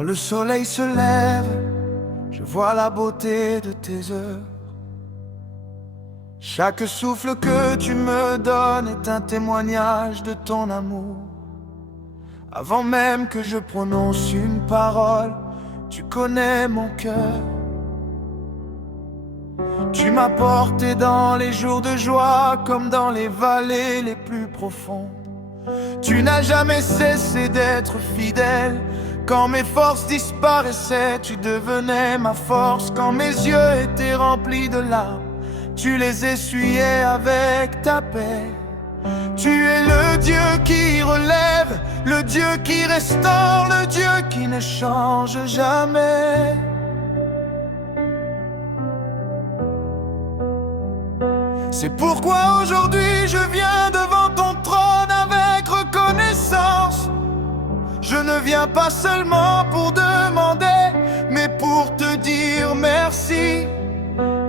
Quand le soleil se lève, je vois la beauté de tes œuvres. Chaque souffle que tu me donnes est un témoignage de ton amour. Avant même que je prononce une parole, tu connais mon cœur. Tu m'as porté dans les jours de joie comme dans les vallées les plus profondes. Tu n'as jamais cessé d'être fidèle. Quand mes forces disparaissaient, tu devenais ma force. Quand mes yeux étaient remplis de larmes, tu les essuyais avec ta paix. Tu es le Dieu qui relève, le Dieu qui restaure, le Dieu qui ne change jamais. C'est pourquoi aujourd'hui je viens devant ton trône avec reconnaissance. Je ne viens pas seulement pour demander, mais pour te dire merci.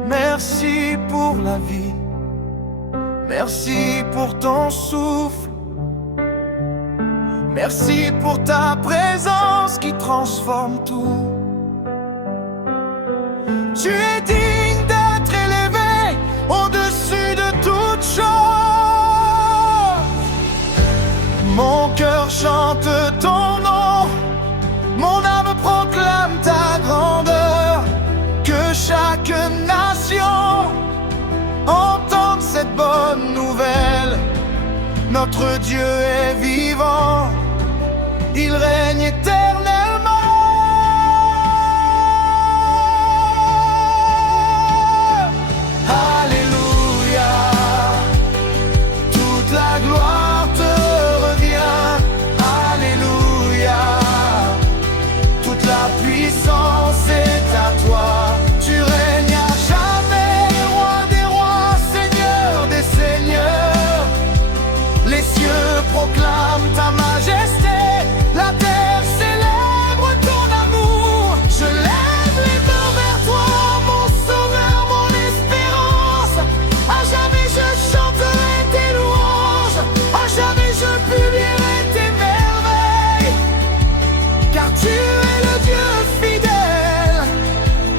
Merci pour la vie, merci pour ton souffle, merci pour ta présence qui transforme tout. Tu es digne d'être élevé au-dessus de toute chose. Mon cœur chante ton nom, mon âme proclame ta grandeur. Que chaque nation entende cette bonne nouvelle. Notre Dieu est vivant, il règne éternellement. Alléluia, toute la gloire te revient. Alléluia, toute la puissance est à toi. Tu règnes à jamais, roi des rois, seigneur des seigneurs. Les cieux proclament ta majesté, la terre célèbre ton amour. Je lève les mains vers toi, mon sauveur, mon espérance. À jamais je chanterai tes louanges, à jamais je publierai tes merveilles. Car tu es le Dieu fidèle,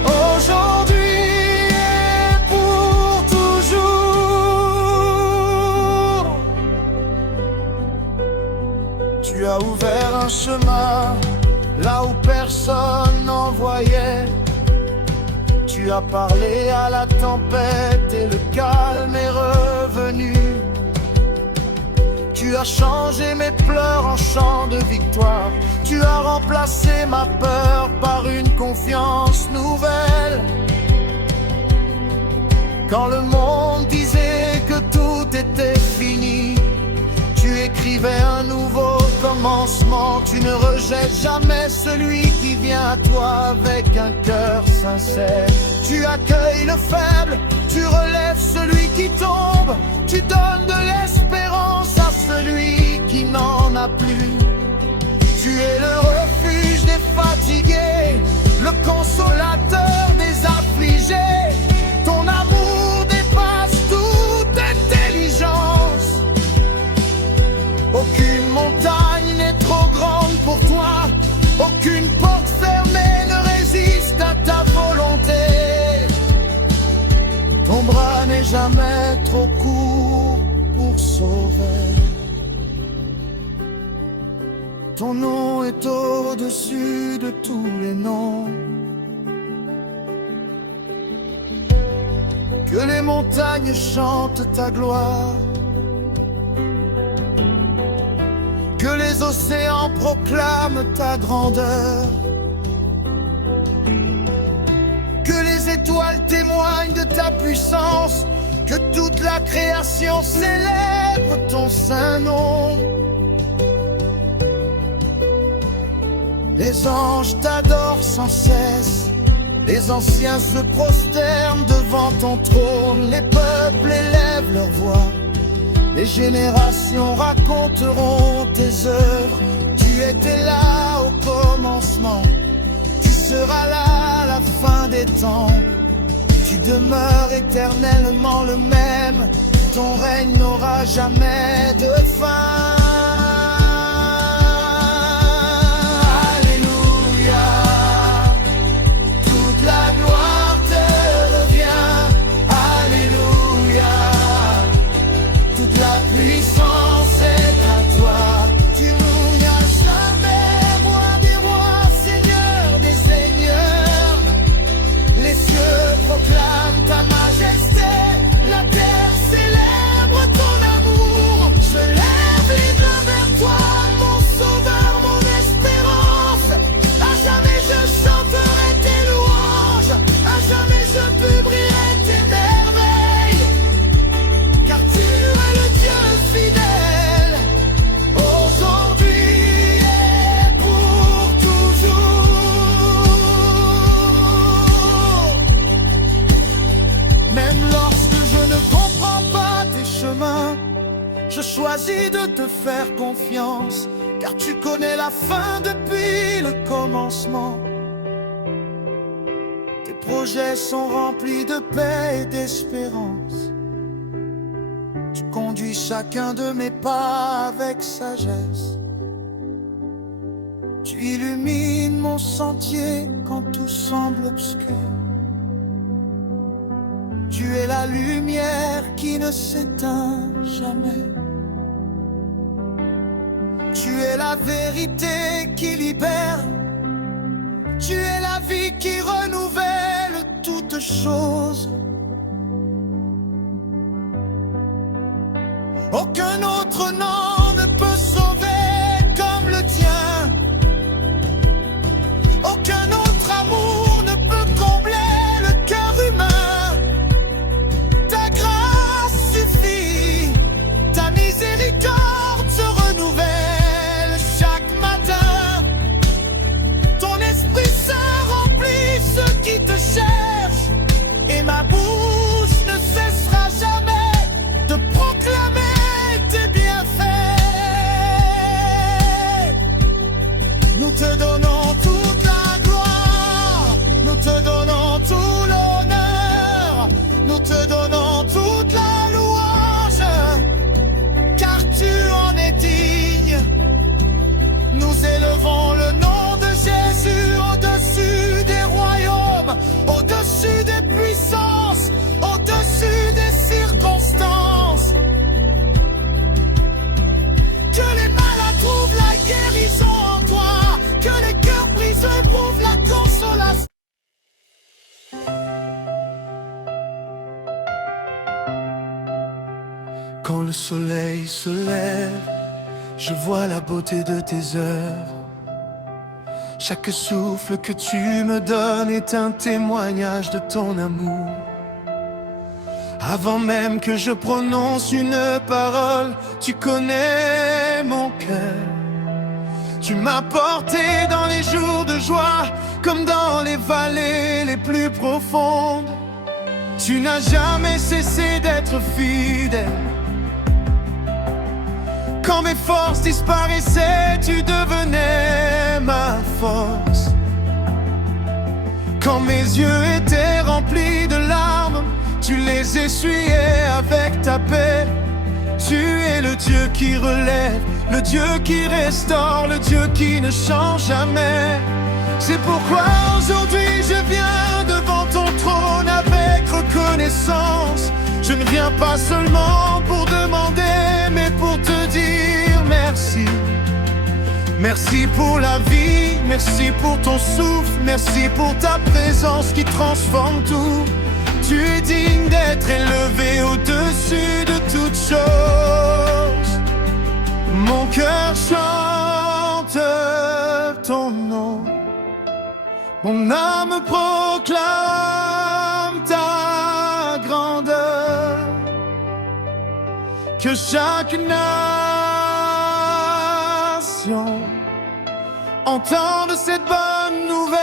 aujourd'hui et pour toujours. Tu as ouvert un chemin là où personne n'en voyait. Tu as parlé à la tempête et le calme est revenu. Tu as changé mes pleurs en chants de victoire. Tu as remplacé ma peur par une confiance nouvelle. Quand le monde disait que tout était fini, tu écrivais un nouveau commencement. Tu ne rejettes jamais celui qui vient à toi avec un cœur sincère. Tu accueilles le faible, tu relèves celui qui tombe. Tu donnes de l'espérance à celui qui n'en a plus. Tu es le refuge des fatigués, le consolateur des affligés. Ton amour dépasse toute intelligence. Aucune montagne n'est trop grande pour toi. Aucune porte fermée ne résiste à ta volonté. Ton bras n'est jamais trop court pour sauver. Ton nom est au-dessus de tous les noms. Que les montagnes chantent ta gloire, que les océans proclament ta grandeur, que les étoiles témoignent de ta puissance, que toute la création célèbre ton saint nom. Les anges t'adorent sans cesse, les anciens se prosternent devant ton trône. Les peuples élèvent leur voix, les générations raconteront tes œuvres. Tu étais là au commencement, tu seras là à la fin des temps. Tu demeures éternellement le même, ton règne n'aura jamais de fin. Alléluia, choisi de te faire confiance, car tu connais la fin depuis le commencement. Tes projets sont remplis de paix et d'espérance. Tu conduis chacun de mes pas avec sagesse. Tu illumines mon sentier quand tout semble obscur. Tu es la lumière qui ne s'éteint jamais. Tu es la vérité qui libère. Tu es la vie qui renouvelle toutes choses. Aucun autre nom ne peut sauver comme le tien. Aucun autre amour ne peut combler le cœur humain. Ta grâce suffit, ta miséricorde se renouvelle chaque matin. Ton esprit saint remplit ceux qui te cherchent, et ma bouche ne cessera jamais de proclamer tes bienfaits. Nous te donnons toute la gloire, nous te donnons tout l'honneur, nous te donnons toute la louange, car tu en es digne. Nous élevons le nom de Jésus au-dessus des royaumes, au-dessus des puissances, au-dessus des circonstances. Que les malades trouvent la guérison en toi, que les cœurs brisés éprouvent la consolation. Quand le soleil se lève, je vois la beauté de tes œuvres. Chaque souffle que tu me donnes est un témoignage de ton amour. Avant même que je prononce une parole, tu connais mon cœur. Tu m'as porté dans les jours de joie, comme dans les vallées les plus profondes. Tu n'as jamais cessé d'être fidèle. Quand mes forces disparaissaient, tu devenais ma force. Quand mes yeux étaient remplis de larmes, tu les essuyais avec ta paix. Tu es le Dieu qui relève, le Dieu qui restaure, le Dieu qui ne change jamais. C'est pourquoi aujourd'hui je viens devant ton trône avec reconnaissance. Je ne viens pas seulement pour demander, mais pour te dire merci. Merci pour la vie, merci pour ton souffle, merci pour ta présence qui transforme tout. Tu es digne d'être élevé au-dessus de toutes choses. Mon cœur chante ton nom, mon âme proclame ta grandeur. Que chaque nation entende cette bonne nouvelle.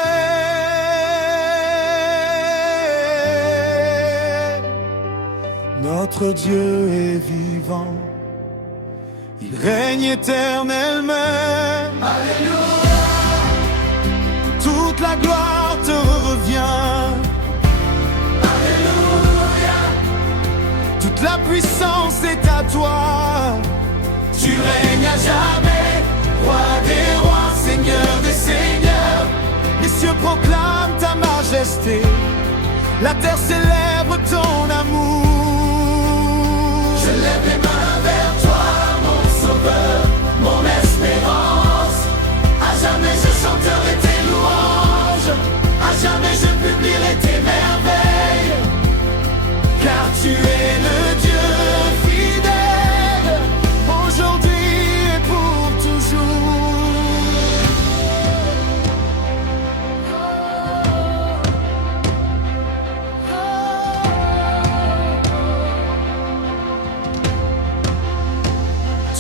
Notre Dieu est vivant, il règne éternellement. Alléluia. Toute la gloire te revient. Alléluia. Toute la puissance est à toi. Tu règnes à jamais, roi des rois, seigneur des seigneurs. Les cieux proclament ta majesté, la terre célèbre ton amour. Je lève les mains vers toi, mon sauveur, mon espérance. À jamais je chanterai tes louanges, à jamais je publierai tes merveilles. Car tu es le Dieu fidèle, aujourd'hui et pour toujours.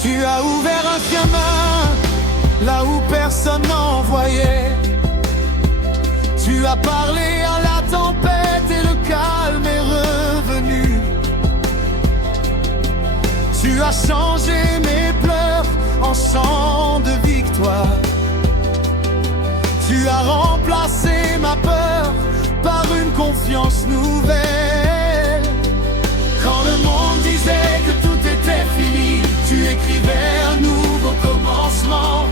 Tu as ouvert un chemin là où personne n'en voyait. Tu as parlé à la tempête et le calme est revenu. Tu as changé mes pleurs en chants de victoire. Tu as remplacé ma peur par une confiance nouvelle. Quand le monde disait que tout était fini, tu écrivais un nouveau commencement.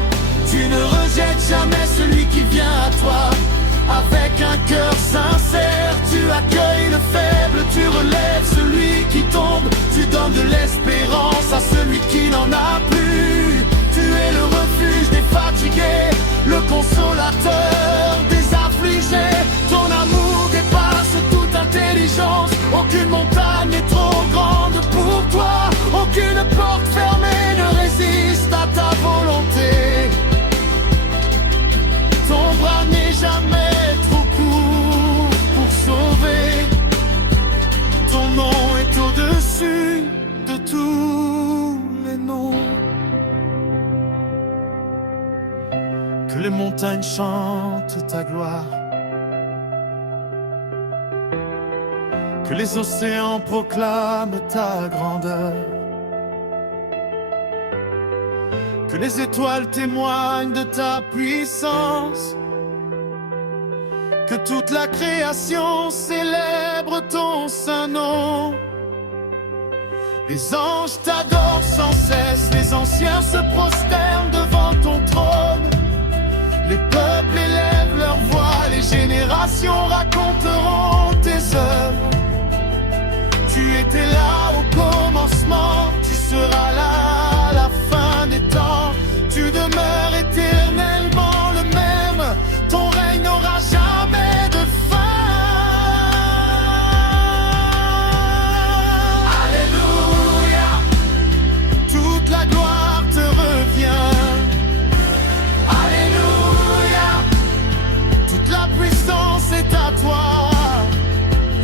Tu ne rejettes jamais celui qui vient à toi. Avec un cœur sincère, tu accueilles le faible, tu relèves celui qui tombe. Tu donnes de l'espérance à celui qui n'en a plus. Tu es le refuge des fatigués, le consolateur des affligés. Ton amour dépasse toute intelligence. Aucune montagne n'est trop grande pour toi. Aucune porte fermée ne résiste à ta volonté. Ton bras n'est jamais trop court pour sauver. Ton nom est au-dessus de tous les noms. Que les montagnes chantent ta gloire, que les océans proclament ta grandeur, que les étoiles témoignent de ta puissance, que toute la création célèbre ton saint nom. Les anges t'adorent sans cesse, les anciens se prosternent devant ton trône. Les peuples élèvent leur voix, les générations raconteront tes œuvres. Tu étais là au commencement, tu seras là à la fin des temps. Tu demeures éternellement le même, ton règne n'aura jamais de fin. Alléluia, toute la gloire te revient. Alléluia, toute la puissance est à toi.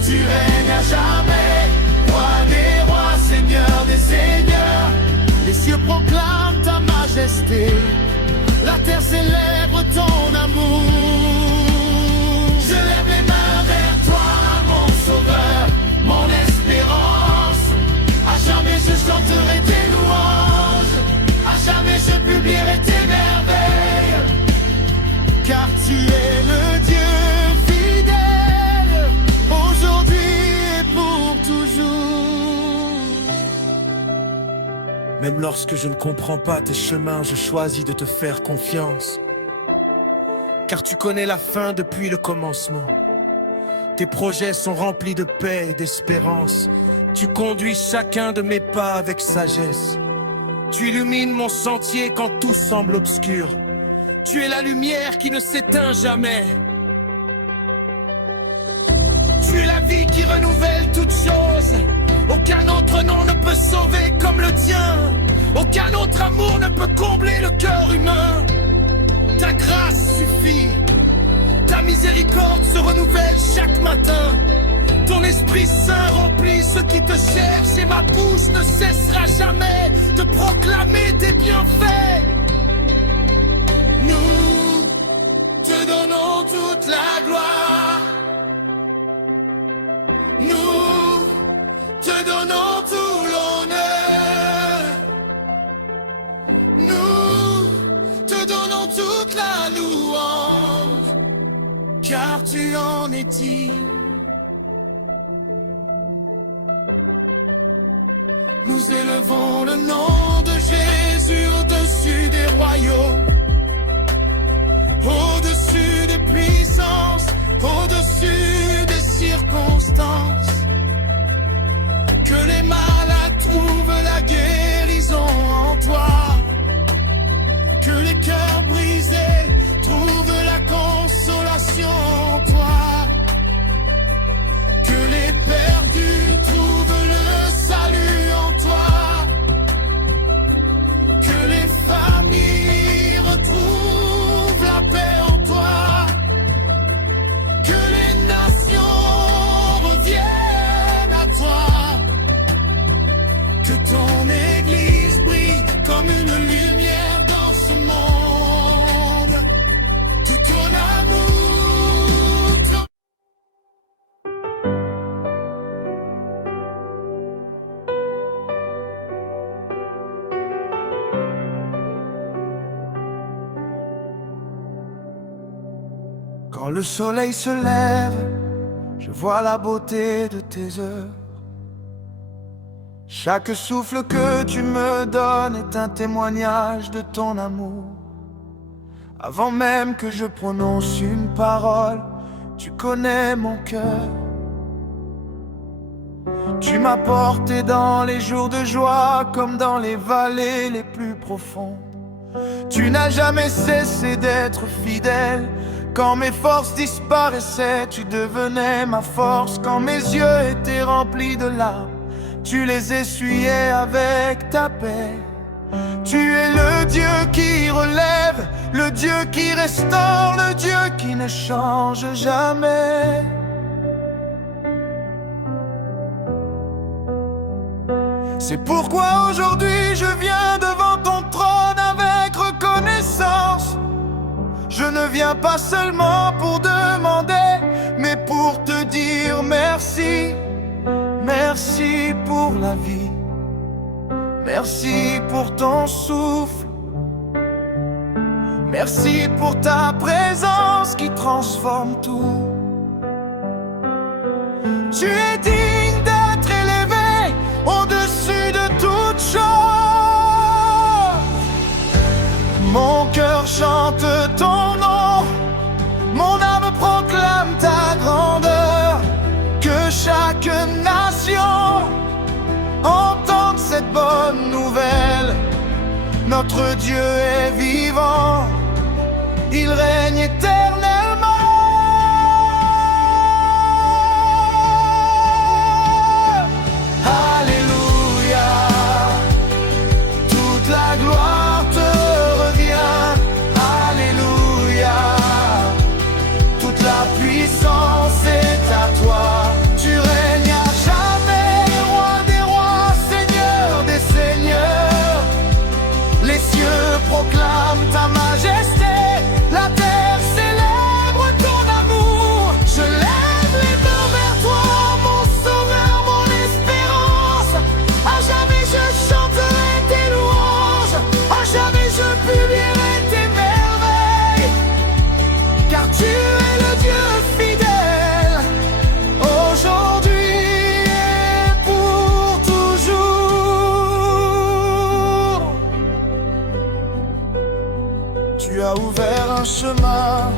Tu règnes à jamais, roi des rois, seigneur des seigneurs. Les cieux proclament ta majesté, la terre célèbre ton amour. Je lève les mains vers toi, mon sauveur, mon espérance. À jamais je chanterai tes louanges, à jamais je publierai tes merveilles. Car tu es le Dieu fidèle, aujourd'hui et pour toujours. Même lorsque je ne comprends pas tes chemins, je choisis de te faire confiance. Car tu connais la fin depuis le commencement. Tes projets sont remplis de paix et d'espérance. Tu conduis chacun de mes pas avec sagesse. Tu illumines mon sentier quand tout semble obscur. Tu es la lumière qui ne s'éteint jamais. Tu es la vie qui renouvelle toutes choses. Aucun autre nom ne peut sauver comme le tien. Aucun autre amour ne peut combler le cœur humain. Ta grâce suffit. Ta miséricorde se renouvelle chaque matin. Ton Esprit Saint remplit ceux qui te cherchent. Et ma bouche ne cessera jamais de proclamer tes bienfaits. Nous te donnons toute la gloire. Nous te donnons tout l'honneur. Nous te donnons toute la louange, car tu en es digne. Nous élevons le nom de Jésus au-dessus des royaumes, au-dessus des puissances, au-dessus des circonstances. Que les malades trouvent la guérison en toi. Que les cœurs brisés trouvent la consolation en toi. Que les perdus trouvent le salut en toi. Que les familles retrouvent la paix en toi. Que les nations reviennent le soleil se lève, je vois la beauté de tes œuvres. Chaque souffle que tu me donnes est un témoignage de ton amour. Avant même que je prononce une parole, tu connais mon cœur. Tu m'as porté dans les jours de joie comme dans les vallées les plus profondes. Tu n'as jamais cessé d'être fidèle. Quand mes forces disparaissaient, tu devenais ma force. Quand mes yeux étaient remplis de larmes, tu les essuyais avec ta paix. Tu es le Dieu qui relève, le Dieu qui restaure, le Dieu qui ne change jamais. C'est pourquoi aujourd'hui je viens devant ton trône avec reconnaissance. Je ne viens pas seulement pour demander, mais pour te dire merci. Merci pour la vie, merci pour ton souffle, merci pour ta présence qui transforme tout. Tu es digne d'être élevé au-dessus de toute chose. Mon cœur chante ton nom, mon âme proclame ta grandeur. Que chaque nation entende cette bonne nouvelle. Notre Dieu est vivant, il règne éternellement. Alléluia, toute la gloire te revient. Alléluia, toute la puissance est à toi. Tu règnes à jamais, roi des rois, seigneur des seigneurs. Les cieux proclament ta majesté, la terre célèbre ton amour. Je lève les mains vers toi, mon sauveur, mon espérance. À jamais je chanterai tes louanges, à jamais je publierai tes merveilles. Car tu es le Dieu fidèle, aujourd'hui et pour toujours. Tu as ouvert un chemin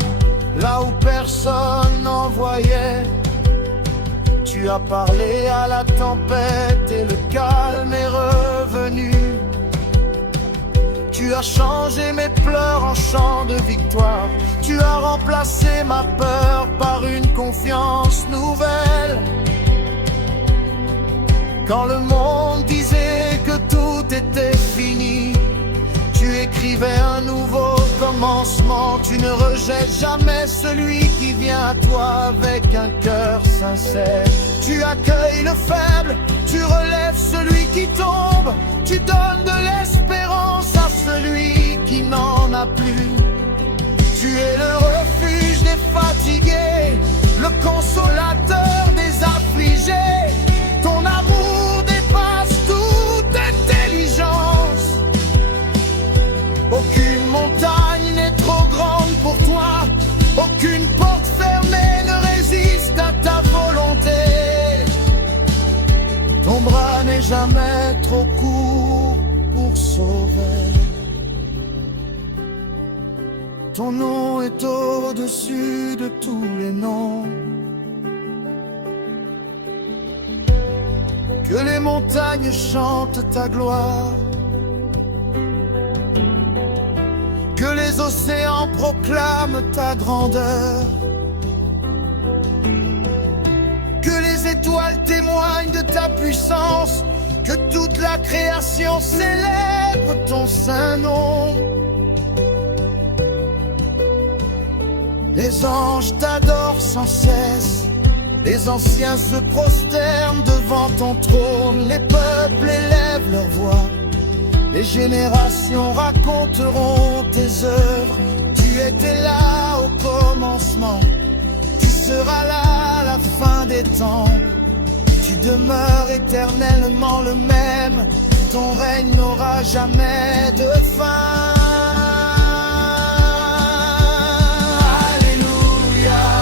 là où personne n'en voyait. Tu as parlé à la tempête et le calme est revenu. Tu as changé mes pleurs en chants de victoire. Tu as remplacé ma peur par une confiance nouvelle. Quand le monde disait que tout était fini, tu écrivais un nouveau commencement. Tu ne rejettes jamais celui qui vient à toi avec un cœur sincère. Tu accueilles le faible, tu relèves celui qui tombe. Tu donnes de l'espérance à celui qui n'en a plus. Tu es le refuge des fatigués, le consolateur des affligés. Ton amour dépasse toute intelligence. Aucune montagne n'est trop grande pour toi. Aucune porte fermée ne résiste à ta volonté. Ton bras n'est jamais trop court pour sauver. Ton nom est au-dessus de tous les noms. Que les montagnes chantent ta gloire, que les océans proclament ta grandeur, que les étoiles témoignent de ta puissance, que toute la création célèbre ton saint nom. Les anges t'adorent sans cesse, les anciens se prosternent devant ton trône. Les peuples élèvent leur voix, les générations raconteront tes œuvres. Tu étais là au commencement, tu seras là à la fin des temps. Tu demeures éternellement le même, ton règne n'aura jamais de fin. Alléluia,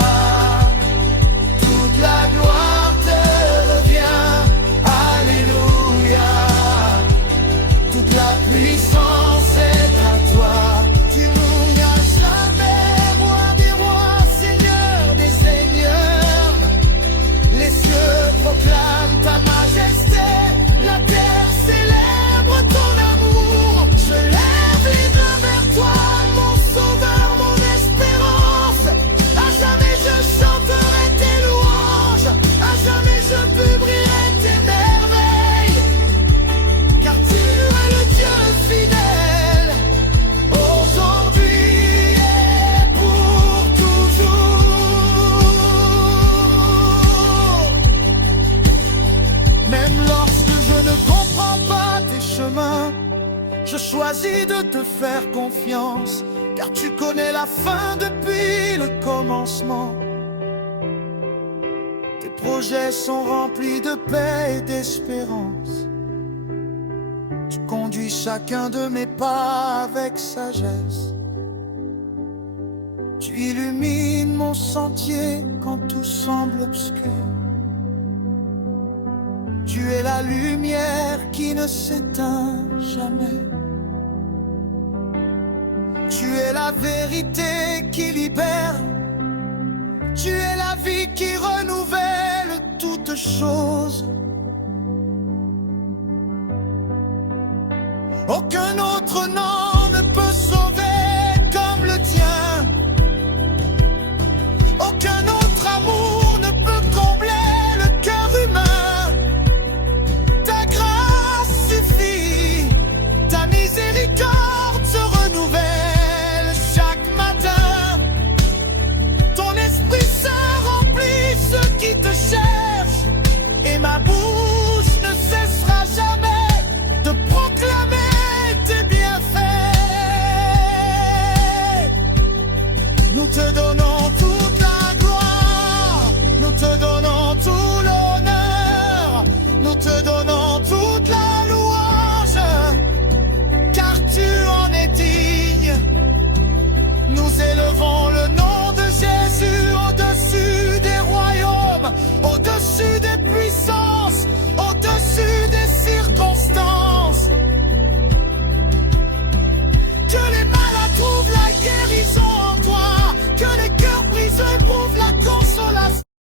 te faire confiance, car tu connais la fin depuis le commencement. Tes projets sont remplis de paix et d'espérance. Tu conduis chacun de mes pas avec sagesse. Tu illumines mon sentier quand tout semble obscur. Tu es la lumière qui ne s'éteint jamais. Tu es la vérité qui libère. Tu es la vie qui renouvelle toutes choses. Aucun autre nom